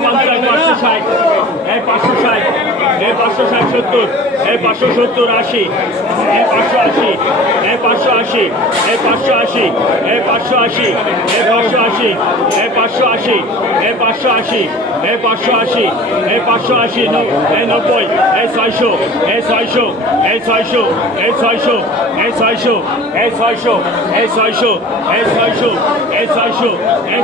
550, 560, 560, 570, 80, 580, 580, 580, 580, 580, 580, 580, 580, 580, 90, 600, 600, 600, 600, 600, 600, 600, 680,